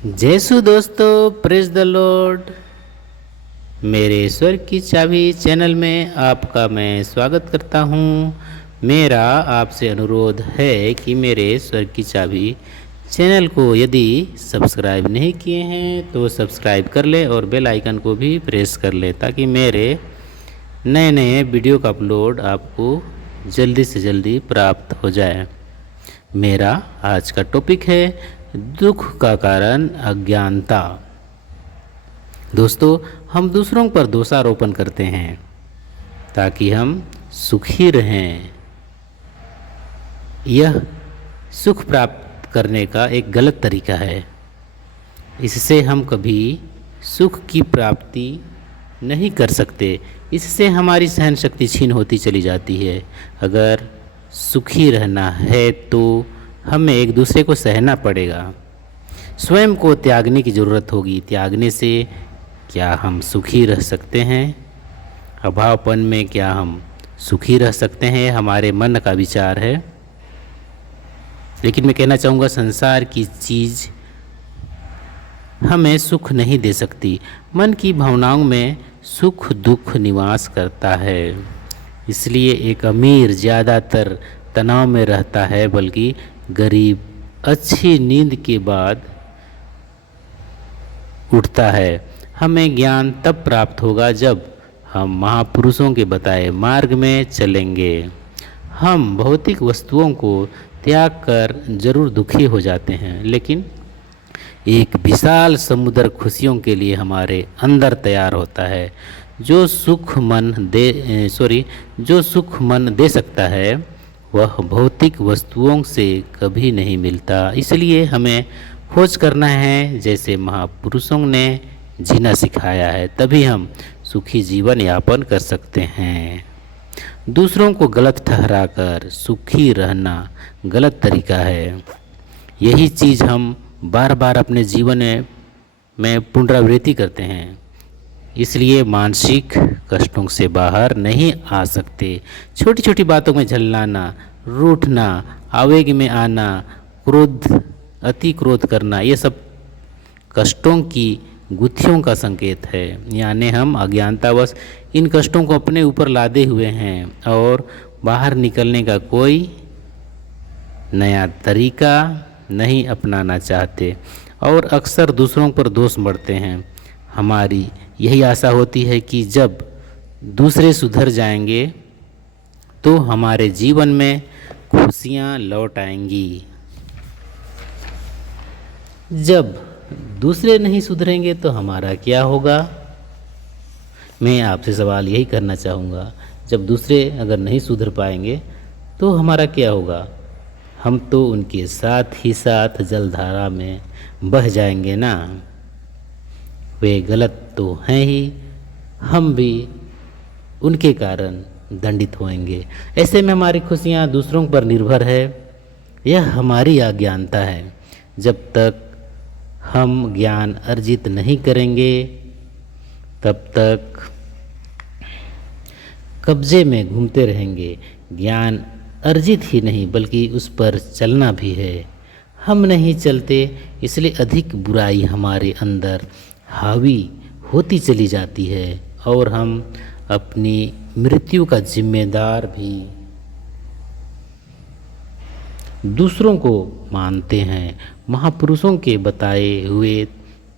जैसु दोस्तों, praise the Lord. मेरे स्वर की चाबी चैनल में आपका मैं स्वागत करता हूँ। मेरा आपसे अनुरोध है कि मेरे स्वर की चाबी चैनल को यदि सब्सक्राइब नहीं किए हैं तो सब्सक्राइब कर लें और बेल आइकन को भी प्रेस कर लें ताकि मेरे नए नए वीडियो का अपलोड आपको जल्दी से जल्दी प्राप्त हो जाए। मेरा आज का टॉपिक है दुख का कारण अज्ञानता। दोस्तों, हम दूसरों पर दोषारोपण करते हैं ताकि हम सुखी रहें। यह सुख प्राप्त करने का एक गलत तरीका है। इससे हम कभी सुख की प्राप्ति नहीं कर सकते। इससे हमारी सहन शक्ति छीन होती चली जाती है। अगर सुखी रहना है तो हमें एक दूसरे को सहना पड़ेगा। स्वयं को त्यागने की ज़रूरत होगी। त्यागने से क्या हम सुखी रह सकते हैं? अभावपन में क्या हम सुखी रह सकते हैं? हमारे मन का विचार है। लेकिन मैं कहना चाहूँगा, संसार की चीज़ हमें सुख नहीं दे सकती। मन की भावनाओं में सुख दुख निवास करता है। इसलिए एक अमीर ज़्यादातर तनाव में रहता है, बल्कि गरीब अच्छी नींद के बाद उठता है। हमें ज्ञान तब प्राप्त होगा जब हम महापुरुषों के बताए मार्ग में चलेंगे। हम भौतिक वस्तुओं को त्याग कर जरूर दुखी हो जाते हैं, लेकिन एक विशाल समुद्र खुशियों के लिए हमारे अंदर तैयार होता है। जो सुख मन दे सकता है वह भौतिक वस्तुओं से कभी नहीं मिलता। इसलिए हमें खोज करना है जैसे महापुरुषों ने जीना सिखाया है, तभी हम सुखी जीवन यापन कर सकते हैं। दूसरों को गलत ठहराकर सुखी रहना गलत तरीका है। यही चीज़ हम बार बार अपने जीवन में पुनरावृत्ति करते हैं। इसलिए मानसिक कष्टों से बाहर नहीं आ सकते। छोटी छोटी बातों में झल्लाना, रूठना, आवेग में आना, अति क्रोध करना, ये सब कष्टों की गुत्थियों का संकेत है। यानी हम अज्ञानतावश इन कष्टों को अपने ऊपर लादे हुए हैं और बाहर निकलने का कोई नया तरीका नहीं अपनाना चाहते और अक्सर दूसरों पर दोष मढ़ते हैं। हमारी यही आशा होती है कि जब दूसरे सुधर जाएंगे तो हमारे जीवन में खुशियाँ लौट आएंगी। जब दूसरे नहीं सुधरेंगे तो हमारा क्या होगा? मैं आपसे सवाल यही करना चाहूँगा, जब दूसरे अगर नहीं सुधर पाएंगे तो हमारा क्या होगा? हम तो उनके साथ ही साथ जलधारा में बह जाएंगे ना। वे गलत तो हैं ही, हम भी उनके कारण दंडित होंगे। ऐसे में हमारी खुशियाँ दूसरों पर निर्भर है। यह हमारी अज्ञानता है। जब तक हम ज्ञान अर्जित नहीं करेंगे तब तक कब्जे में घूमते रहेंगे। ज्ञान अर्जित ही नहीं बल्कि उस पर चलना भी है। हम नहीं चलते, इसलिए अधिक बुराई हमारे अंदर हावी होती चली जाती है और हम अपनी मृत्यु का जिम्मेदार भी दूसरों को मानते हैं। महापुरुषों के बताए हुए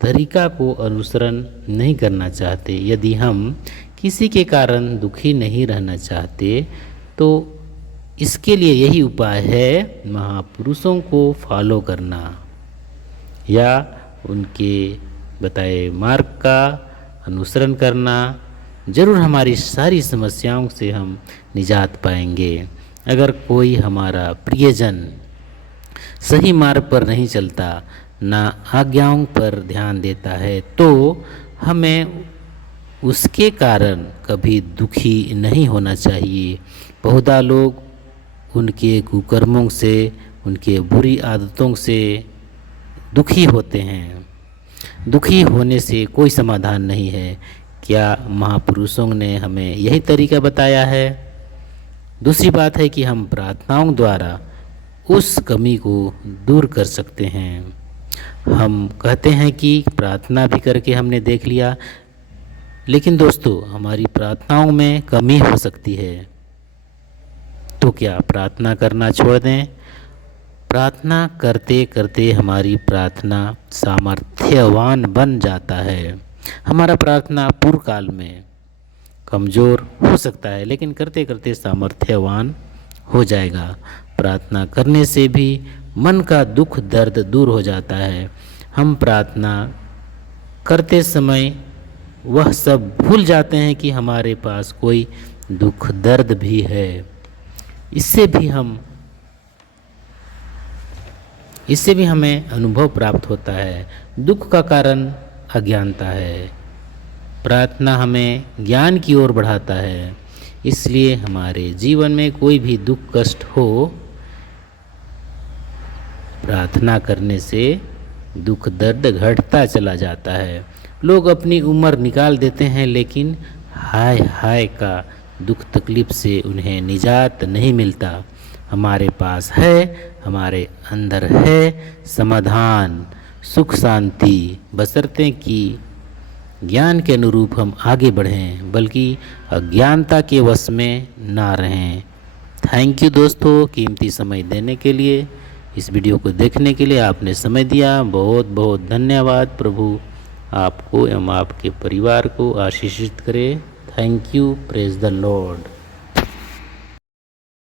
तरीका को अनुसरण नहीं करना चाहते। यदि हम किसी के कारण दुखी नहीं रहना चाहते तो इसके लिए यही उपाय है, महापुरुषों को फॉलो करना या उनके बताए मार्ग का अनुसरण करना। जरूर हमारी सारी समस्याओं से हम निजात पाएंगे। अगर कोई हमारा प्रियजन सही मार्ग पर नहीं चलता, ना आज्ञाओं पर ध्यान देता है, तो हमें उसके कारण कभी दुखी नहीं होना चाहिए। बहुधा लोग उनके कुकर्मों से, उनके बुरी आदतों से दुखी होते हैं। दुखी होने से कोई समाधान नहीं है। क्या महापुरुषों ने हमें यही तरीका बताया है? दूसरी बात है कि हम प्रार्थनाओं द्वारा उस कमी को दूर कर सकते हैं। हम कहते हैं कि प्रार्थना भी करके हमने देख लिया, लेकिन दोस्तों हमारी प्रार्थनाओं में कमी हो सकती है। तो क्या प्रार्थना करना छोड़ दें? प्रार्थना करते करते हमारी प्रार्थना सामर्थ्यवान बन जाता है। हमारा प्रार्थना पूर्व काल में कमज़ोर हो सकता है, लेकिन करते करते सामर्थ्यवान हो जाएगा। प्रार्थना करने से भी मन का दुख दर्द दूर हो जाता है। हम प्रार्थना करते समय वह सब भूल जाते हैं कि हमारे पास कोई दुख दर्द भी है। इससे भी हमें अनुभव प्राप्त होता है। दुख का कारण अज्ञानता है। प्रार्थना हमें ज्ञान की ओर बढ़ाता है। इसलिए हमारे जीवन में कोई भी दुख कष्ट हो, प्रार्थना करने से दुख दर्द घटता चला जाता है। लोग अपनी उम्र निकाल देते हैं, लेकिन हाय हाय का दुख तकलीफ से उन्हें निजात नहीं मिलता। हमारे पास है, हमारे अंदर है समाधान, सुख शांति, बशर्ते कि ज्ञान के अनुरूप हम आगे बढ़ें, बल्कि अज्ञानता के वश में ना रहें। थैंक यू दोस्तों, कीमती समय देने के लिए, इस वीडियो को देखने के लिए आपने समय दिया, बहुत बहुत धन्यवाद। प्रभु आपको एवं आपके परिवार को आशीषित करे। Thank you, praise the Lord.